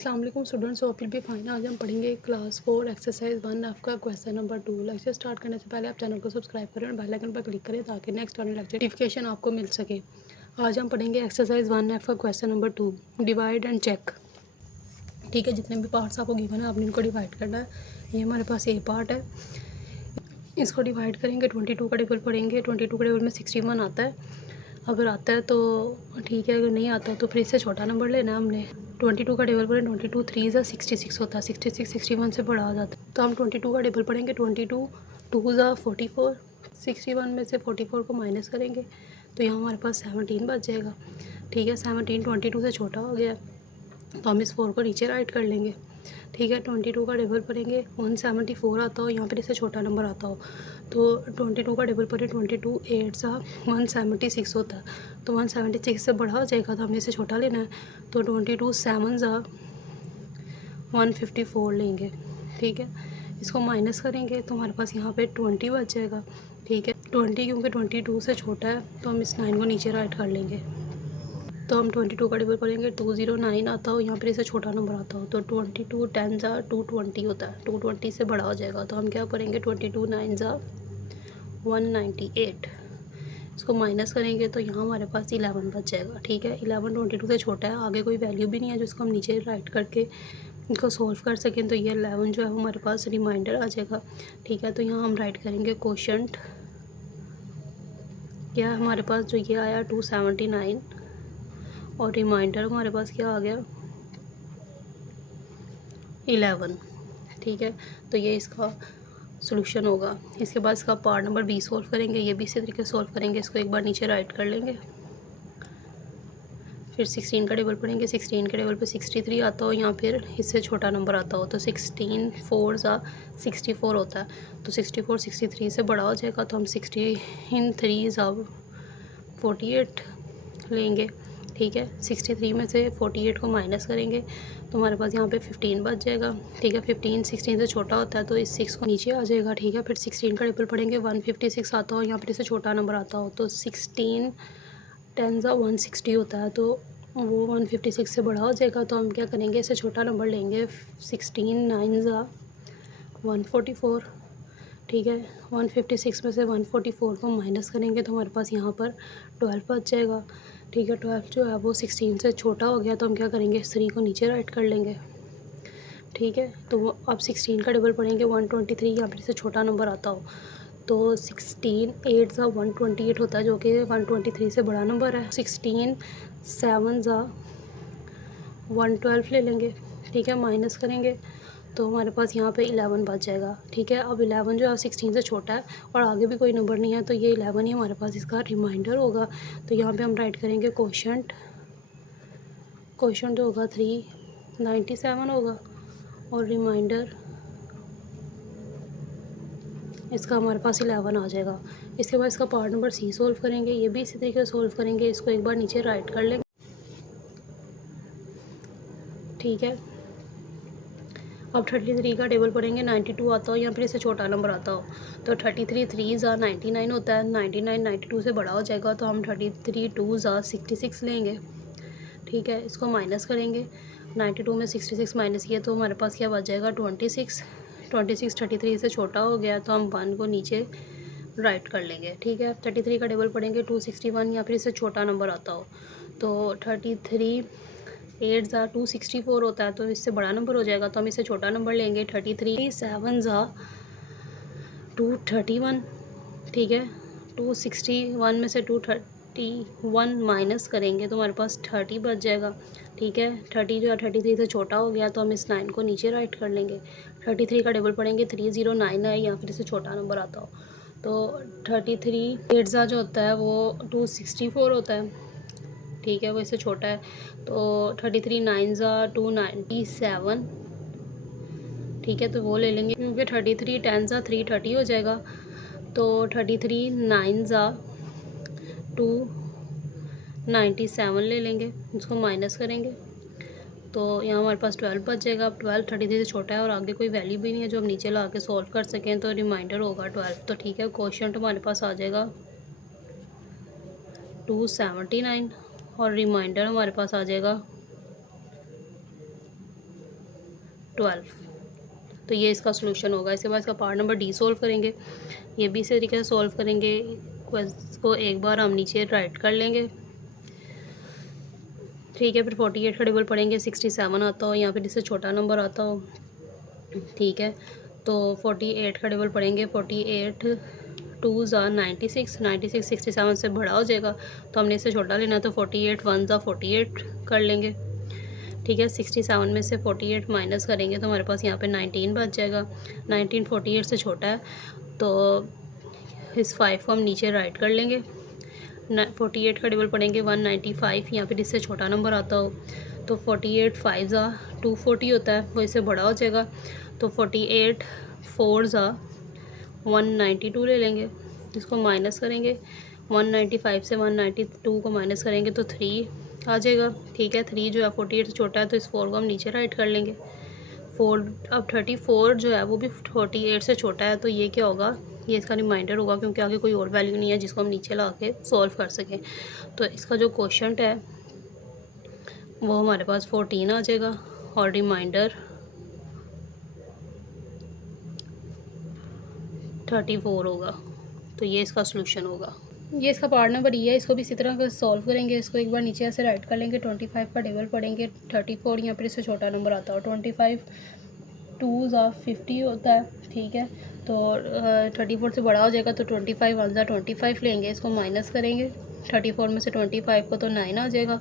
अस्सलाम वालेकुम students, hope भी फाइन। आज हम पढ़ेंगे क्लास 4 एक्सरसाइज 1 एफ का क्वेश्चन नंबर 2। लेक्चर स्टार्ट करने से पहले आप चैनल को सब्सक्राइब करें और बेल आइकन पर क्लिक करें ताकि नेक्स्ट आने लेक्चर नोटिफिकेशन आपको मिल सके। आज हम पढ़ेंगे एक्सरसाइज 1 एफ का question number 2, divide and check. ठीक है, जितने भी पार्ट्स आपको गिवन है आपने इनको डिवाइड करना है। ये हमारे पास ए पार्ट है, इसको डिवाइड करेंगे। 22 का टेबल पढ़ेंगे। 22 का टेबल में 61 आता है। अगर आता है तो ठीक है, अगर नहीं आता तो फिर इससे छोटा नंबर लेना है हमने। 22 का टेबल पढ़ें। 22 3 ज़ा 66 होता है। 66 61 से बड़ा आ जाता है, तो हम 22 का टेबल पढ़ेंगे। 22 2 ज़ा 44। 61 में से 44 को माइनस करेंगे तो यहाँ हमारे पास 17 बच जाएगा। ठीक है, 17 22 से छोटा हो गया तो हम इस 4 को नीचे राइट कर लेंगे। ठीक है, 22 का टेबल पढ़ेंगे। 174 आता हो, यहाँ पर इससे छोटा नंबर आता हो तो 22 का टेबल पढ़े। 22 8 सा 176 होता है, तो 176 से बड़ा हो जाएगा तो हमें इसे छोटा लेना है। तो 22 7 सा 154 लेंगे। ठीक है, इसको माइनस करेंगे तो हमारे पास यहाँ पे 20 बच जाएगा। ठीक है, 20 क्योंकि 22 से छोटा है तो हम इस 9 को नीचे राइट कर लेंगे। तो हम 22 का टेबल करेंगे। 209 आता हो, यहाँ पर इसे छोटा नंबर आता हो तो 22 10 ज़ा 220 होता है। 220 से बड़ा हो जाएगा तो हम क्या करेंगे, 22 9 ज़ा 198। इसको माइनस करेंगे तो यहाँ हमारे पास 11 बच जाएगा। ठीक है, 11 22 से छोटा है, आगे कोई वैल्यू भी नहीं है जिसको हम नीचे राइट करके इनको सोल्व कर सकें, तो ये 11 जो है वो हमारे पास रिमाइंडर आ जाएगा। ठीक है, तो यहाँ हम राइट करेंगे कोशंट। क्या हमारे पास जो ये आया 279 और रिमाइंडर हमारे पास क्या आ गया 11। ठीक है, तो ये इसका सोल्यूशन होगा। इसके बाद इसका पार्ट नंबर 20 सॉल्व करेंगे। ये भी इसी तरीके से सॉल्व करेंगे। इसको एक बार नीचे राइट कर लेंगे। फिर 16 का टेबल पढ़ेंगे। 16 के टेबल पे 63 आता हो या फिर इससे छोटा नंबर आता हो तो 16 4 सा 64 होता है, तो 64 63 से बड़ा हो जाएगा तो हम 16 3 सा 48 लेंगे। ठीक है, 63 में से 48 को माइनस करेंगे तो हमारे पास यहाँ पे 15 बच जाएगा। ठीक है, 15 16 से छोटा होता है तो इस 6 को नीचे आ जाएगा। ठीक है, फिर 16 का टेबल पढ़ेंगे। 156 आता हो, यहाँ पर इससे छोटा नंबर आता हो तो 16 10 ज़ा 160 होता है, तो वो 156 से बड़ा हो जाएगा तो हम क्या करेंगे, इससे छोटा नंबर लेंगे। 16 9 ज़ा 144। ठीक है, 156 में से 144 को माइनस करेंगे तो हमारे पास यहाँ पर 12 बच जाएगा। ठीक है, 12 जो है वो 16 से छोटा हो गया तो हम क्या करेंगे, इस 3 को नीचे राइट कर लेंगे। ठीक है, तो अब 16 का टेबल पढ़ेंगे। 123 यहाँ पर से छोटा नंबर आता हो तो 16 8 ज़ा 128 होता है जो कि 123 से बड़ा नंबर है। 16 7 ज़ा 112 ले लेंगे। ठीक है, माइनस करेंगे तो हमारे पास यहाँ पे 11 बच जाएगा। ठीक है, अब 11 जो है 16 से छोटा है और आगे भी कोई नंबर नहीं है तो ये 11 ही हमारे पास इसका रिमाइंडर होगा। तो यहाँ पे हम राइट करेंगे कोशंट। कोशंट जो होगा 397 होगा और रिमाइंडर इसका हमारे पास 11 आ जाएगा। इसके बाद इसका पार्ट नंबर सी सोल्व करेंगे। ये भी इसी तरीके से सोल्व करेंगे। इसको एक बार नीचे राइट कर लेंगे। ठीक है, अब 33 का टेबल पढ़ेंगे। 92 आता हो या फिर इससे छोटा नंबर आता हो तो 33 3 ज़ा 99 होता है। 99 92 से बड़ा हो जाएगा तो हम 33 2 ज़ा 66 लेंगे। ठीक है, इसको माइनस करेंगे। 92 में 66 माइनस किया तो हमारे पास क्या बच जाएगा 26। 26 33 से छोटा हो गया तो हम 1 को नीचे राइट कर लेंगे। ठीक है, 33 का टेबल पढ़ेंगे। 261 या फिर इससे छोटा नंबर आता हो तो 33 8 ज़ा 264 होता है, तो इससे बड़ा नंबर हो जाएगा तो हम इससे छोटा नंबर लेंगे। 33 7 ज़ा 231। ठीक है, 261 में से 231 माइनस करेंगे तो हमारे पास 30 बच जाएगा। ठीक है, 30 जो है 33 से छोटा हो गया तो हम इस 9 को नीचे राइट कर लेंगे। 33 का टेबल पढ़ेंगे। 309 है या फिर इससे छोटा नंबर आता हो तो 33 8 ज़ा जो होता है वो 264 होता है। ठीक है, वो इससे छोटा है तो 33 9 ज़ा 297। ठीक है, तो वो ले लेंगे क्योंकि 33 10 ज़ा 330 हो जाएगा तो 33 9 ज़ा 297 ले लेंगे। उसको माइनस करेंगे तो यहाँ हमारे पास 12 बच जाएगा। अब 12 33 से छोटा है और आगे कोई वैल्यू भी नहीं है जो हम नीचे ला के सॉल्व कर सकें, तो रिमाइंडर होगा 12। तो ठीक है, क्वोशंट हमारे पास आ जाएगा 279 और रिमाइंडर हमारे पास आ जाएगा 12। तो ये इसका सोल्यूशन होगा। इसके बाद इसका पार्ट नंबर डी सॉल्व करेंगे। ये भी इसी तरीके से सॉल्व करेंगे। इसको एक बार हम नीचे राइट कर लेंगे, ठीक है। फिर 48 का टेबल पढ़ेंगे, 67 आता हो या फिर इससे छोटा नंबर आता हो, ठीक है। तो 48 का टेबल पढ़ेंगे, 48 2 ज़ा 96, 96 67 से बड़ा हो जाएगा तो हमने इससे छोटा लेना, तो 48 1 ज़ा 48 कर लेंगे, ठीक है। 67 में से 48 माइनस करेंगे तो हमारे पास यहाँ पे 19 बच जाएगा। 19 48 से छोटा है तो इस 5 को हम नीचे राइट कर लेंगे। 48 का टेबल पढ़ेंगे 195 या फिर इससे छोटा नंबर आता हो तो 48 5 ज़ा 240 होता है, वो इससे बड़ा हो जाएगा तो 48 4 ज़ा 192 ले लेंगे। इसको माइनस करेंगे, 195 से 192 को माइनस करेंगे तो 3 आ जाएगा, ठीक है। 3 जो है 48 से छोटा है तो इस 4 को हम नीचे राइट कर लेंगे। 4 अब 34 जो है वो भी 48 से छोटा है तो ये क्या होगा, ये इसका रिमाइंडर होगा क्योंकि आगे कोई और वैल्यू नहीं है जिसको हम नीचे ला के सॉल्व कर सकें। तो इसका जो क्वोशंट है वो हमारे पास 14 आ जाएगा और रिमाइंडर 34 होगा। तो ये इसका सोल्यूशन होगा। ये इसका पार्ट नंबर ई है, इसको भी इसी तरह का सॉल्व करेंगे। इसको एक बार नीचे ऐसे राइट कर लेंगे, 25 का टेबल पढ़ेंगे, 34 या फिर इससे छोटा नंबर आता हो। 25 2 ज़ा 50 होता है, ठीक है। तो 34 से बड़ा हो जाएगा तो 25 1 ज़ा 25 लेंगे। इसको माइनस करेंगे, 34 में से 25 को तो 9 आ जाएगा,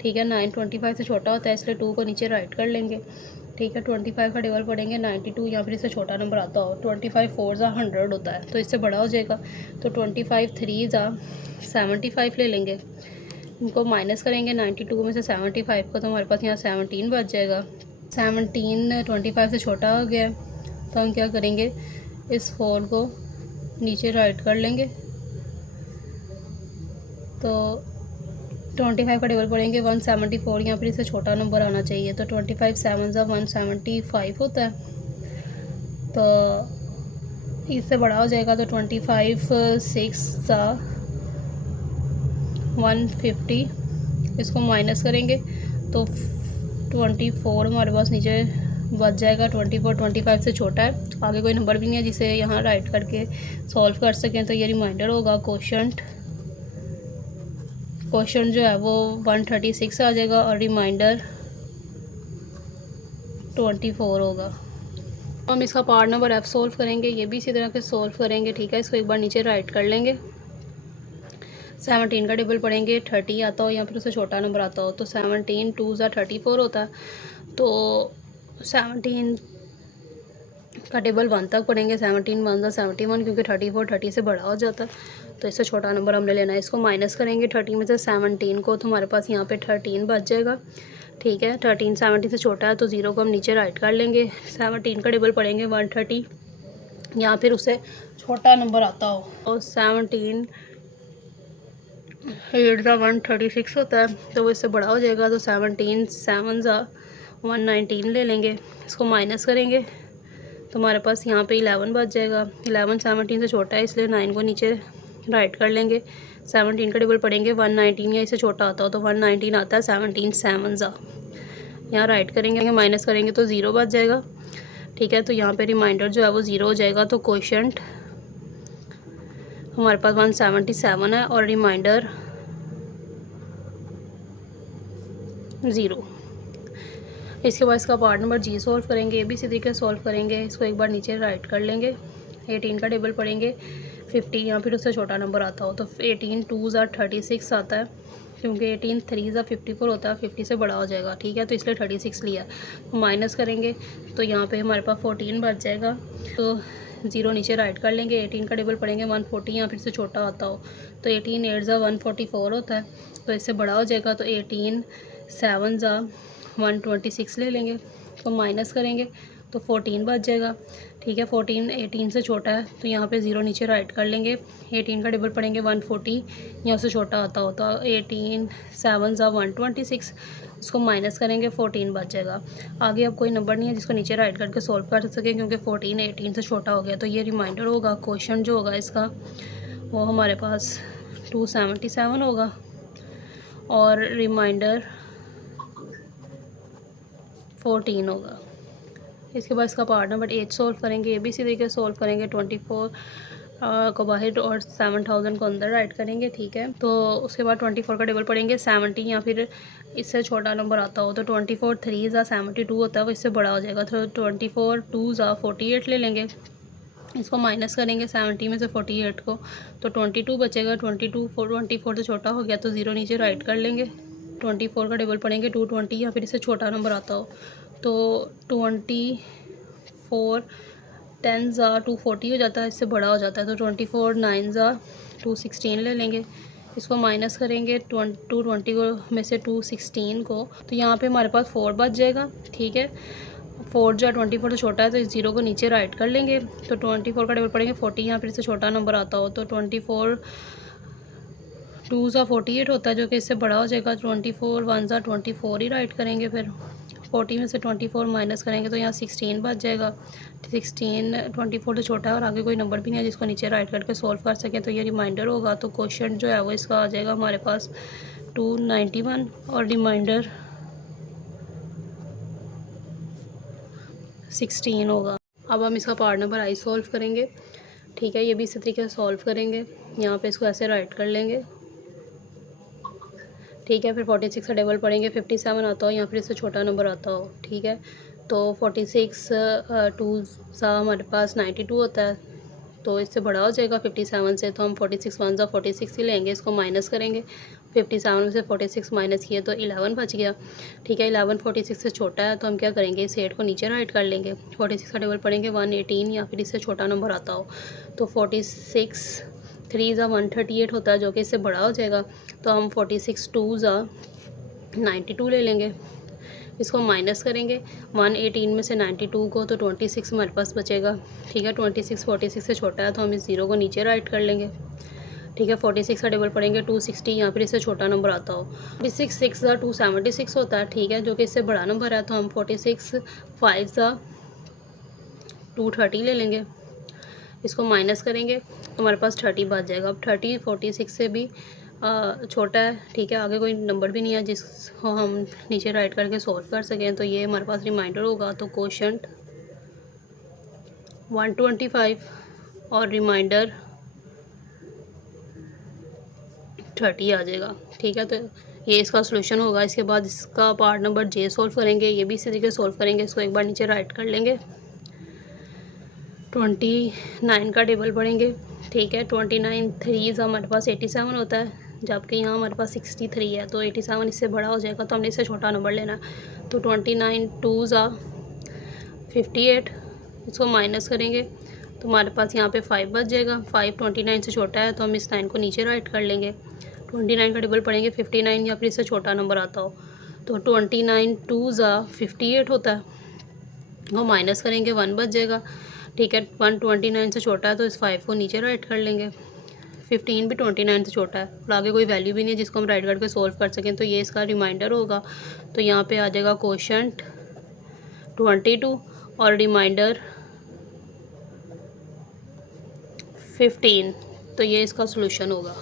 ठीक है। 9 25 से छोटा होता है इसलिए 2 को नीचे राइट कर लेंगे, ठीक है। 25 का टेबल पढ़ेंगे, 92 या फिर इससे छोटा नंबर आता हो। 25 4 ज़ा 100 होता है तो इससे बड़ा हो जाएगा तो 25 3 ज़ा 75 ले लेंगे। इनको माइनस करेंगे 92 में से 75 को तो हमारे पास यहाँ 17 बच जाएगा। 17 25 से छोटा हो गया तो हम क्या करेंगे, इस 4 को नीचे राइट कर लेंगे तो 25 का टेबल पढ़ेंगे 174 या फिर इससे छोटा नंबर आना चाहिए तो 25 7 ज़ा 175 होता है तो इससे बड़ा हो जाएगा तो 25 6 ज़ा 150, इसको माइनस करेंगे तो 24 हमारे पास नीचे बच जाएगा। 24 25 से छोटा है, आगे कोई नंबर भी नहीं है जिसे यहाँ राइट करके सॉल्व कर सकें तो ये रिमाइंडर होगा। क्वोशंट जो है वो 136 आ जाएगा और रिमाइंडर 24 होगा। हम इसका पार्ट नंबर एफ सॉल्व करेंगे, ये भी इसी तरह के सॉल्व करेंगे, ठीक है। इसको एक बार नीचे राइट कर लेंगे। 17 का टेबल पढ़ेंगे, 30 आता हो या फिर उससे छोटा नंबर आता हो तो 17 2 ज़ा 34 होता है तो 17 का टेबल 1 तक पढ़ेंगे, 17 1 ज़ा 71 क्योंकि 34 30 से बड़ा हो जाता है तो इससे छोटा नंबर हमने लेना है। इसको माइनस करेंगे 30 में से 17 को तो हमारे पास यहाँ पे 13 बच जाएगा, ठीक है। 13 70 से छोटा है तो 0 को हम नीचे राइट कर लेंगे। 17 का टेबल पढ़ेंगे 130 या फिर उससे छोटा नंबर आता हो और 17 8 ज़ा 136 होता है तो वो इससे बड़ा हो जाएगा तो 17 7 ज़ा 119 ले लेंगे। इसको माइनस करेंगे तो हमारे पास यहाँ पे 11 बच जाएगा। 11 17 से छोटा है इसलिए 9 को नीचे राइट कर लेंगे। 17 का टेबल पढ़ेंगे 119 या इससे छोटा आता हो तो 119 आता है। 17 7 ज़ा यहाँ राइट करेंगे, माइनस करेंगे तो 0 बच जाएगा, ठीक है। तो यहाँ पे रिमाइंडर जो है वो 0 हो जाएगा तो क्वोशंट हमारे पास 177 है और रिमाइंडर 0। इसके बाद इसका पार्ट नंबर जी सॉल्व करेंगे, ये भी इसी तरीके से सॉल्व करेंगे। इसको एक बार नीचे राइट कर लेंगे। 18 का टेबल पढ़ेंगे, 50 या फिर उससे छोटा नंबर आता हो तो 18 2 ज़ा 36 आता है क्योंकि 18 3 ज़ा 54 होता है, 50 से बड़ा हो जाएगा, ठीक है। तो इसलिए 36 लिया, तो माइनस करेंगे तो यहाँ पे हमारे पास 14 बच जाएगा तो 0 नीचे राइट कर लेंगे। 18 का टेबल पढ़ेंगे 140 या फिर से छोटा आता हो तो 18 8 ज़ा 144 होता है तो इससे बड़ा हो जाएगा तो 18 7 ज़ा 126 ले लेंगे। तो माइनस करेंगे तो 14 बच जाएगा, ठीक है। 14 18 से छोटा है तो यहाँ पे 0 नीचे राइट कर लेंगे। 18 का टेबल पढ़ेंगे 140 या उससे छोटा आता हो तो 18 7 ज़ा 126, इसको माइनस करेंगे 14 बच जाएगा। आगे अब कोई नंबर नहीं है जिसको नीचे राइट करके सॉल्व कर सके क्योंकि 14 18 से छोटा हो गया तो ये रिमाइंडर होगा। क्वेश्चन जो होगा इसका वो हमारे पास 277 होगा और रिमाइंडर 14 होगा। इसके बाद इसका पार्ट नंबर 8 सॉल्व करेंगे, ये भी इसी तरीके से सॉल्व करेंगे। 24 को बाहर और 7000 को अंदर राइट करेंगे, ठीक है। तो उसके बाद 24 का टेबल पढ़ेंगे 70 या फिर इससे छोटा नंबर आता हो तो 24 3 ज़ा 72 होता है, वो इससे बड़ा हो जाएगा। तो 24 2 ज़ा 48 ले लेंगे, इसको माइनस करेंगे 70 में से 48 को, तो 22 बचेगा। 24 से छोटा हो गया तो 0 नीचे राइट कर लेंगे। 24 का टेबल पढ़ेंगे 220 या फिर इससे छोटा नंबर आता हो तो 24 10 ज़ा 240 हो जाता है, इससे बड़ा हो जाता है। तो 24 9 ज़ा 216 ले लेंगे, इसको माइनस करेंगे 220 को में से 216 को, तो यहाँ पे हमारे पास 4 बच जाएगा, ठीक है। 4 जो 24 से छोटा है तो इस 0 को नीचे राइट कर लेंगे। तो 24 का टेबल पढ़ेंगे 40 यहाँ फिर इससे छोटा नंबर आता हो तो 24 2 ज़ा 48 होता है, जो कि इससे बड़ा हो जाएगा। 24 1 ज़ा 24 ही राइट करेंगे, फिर 40 में से 24 माइनस करेंगे तो यहाँ 16 बच जाएगा। 16 24 से छोटा है और आगे कोई नंबर भी नहीं है जिसको नीचे राइट करके सॉल्व कर सकें, तो ये रिमाइंडर होगा। तो क्वेश्चन जो है वो इसका आ जाएगा हमारे पास 291 और रिमाइंडर 16 होगा। अब हम इसका पार्ट नंबर आई सॉल्व करेंगे, ठीक है। ये भी इसी तरीके से सॉल्व करेंगे, यहाँ पे इसको ऐसे राइट कर लेंगे, ठीक है। फिर 46 का टेबल पढ़ेंगे 57 आता हो या फिर इससे छोटा नंबर आता हो, ठीक है। तो 46 2 सा हमारे पास 92 होता है, तो इससे बड़ा हो जाएगा 57 से, तो हम 46 1 ज़ा 46 ही लेंगे, इसको माइनस करेंगे। 57 में से 46 माइनस किया तो 11 बच गया, ठीक है। 11 46 से छोटा है तो हम क्या करेंगे, इस 8 को नीचे राइट कर लेंगे। 46 का टेबल पढ़ेंगे 118 या फिर इससे छोटा नंबर आता हो तो 46 3 ज़ा 138 होता है, जो कि इससे बड़ा हो जाएगा। तो हम 46 2 ज़ा 92 ले लेंगे, इसको माइनस करेंगे 118 में से 92 को, तो 26 हमारे पास बचेगा, ठीक है। 26 46 से छोटा है तो हम इस 0 को नीचे राइट कर लेंगे, ठीक है। 46 का टेबल पढ़ेंगे 260 या फिर इससे छोटा नंबर आता हो। 46 6 ज़ा 276 होता है, ठीक है, जो कि इससे बड़ा नंबर है। तो हम 46 5 ज़ा 230 ले लेंगे, इसको माइनस करेंगे तो हमारे पास 30 बच जाएगा। अब 30 46 से भी छोटा है, ठीक है, आगे कोई नंबर भी नहीं है जिसको हम नीचे राइट करके सॉल्व कर सकें, तो ये हमारे पास रिमाइंडर होगा। तो क्वोशंट 125 और रिमाइंडर 30 आ जाएगा, ठीक है। तो ये इसका सोल्यूशन होगा। इसके बाद इसका पार्ट नंबर जे सॉल्व करेंगे, ये भी इसी तरीके से सॉल्व करेंगे, इसको एक बार नीचे राइट कर लेंगे। 29 का टेबल पढ़ेंगे, ठीक है। 29 3 हमारे पास 87 होता है, जबकि यहाँ हमारे पास 63 है, तो 87 इससे बड़ा हो जाएगा, तो हमने इससे छोटा नंबर लेना है। तो 29 2 ज़ा 58, इसको माइनस करेंगे तो हमारे पास यहाँ पे 5 बच जाएगा। 5 29 से छोटा है तो हम इस 9 को नीचे राइट कर लेंगे। 29 का टेबल पढ़ेंगे 59 या फिर इससे छोटा नंबर आता हो तो 29 2 ज़ा 58 होता है, वो माइनस करेंगे 1 बच जाएगा, ठीक है। 1 29 से छोटा है तो इस 5 को नीचे राइट कर लेंगे। 15 भी 29 से छोटा है और आगे कोई वैल्यू भी नहीं है जिसको हम राइट करके सॉल्व कर सकें, तो ये इसका रिमाइंडर होगा। तो यहाँ पे आ जाएगा क्वोशंट 22 और रिमाइंडर 15, तो ये इसका सोल्यूशन होगा।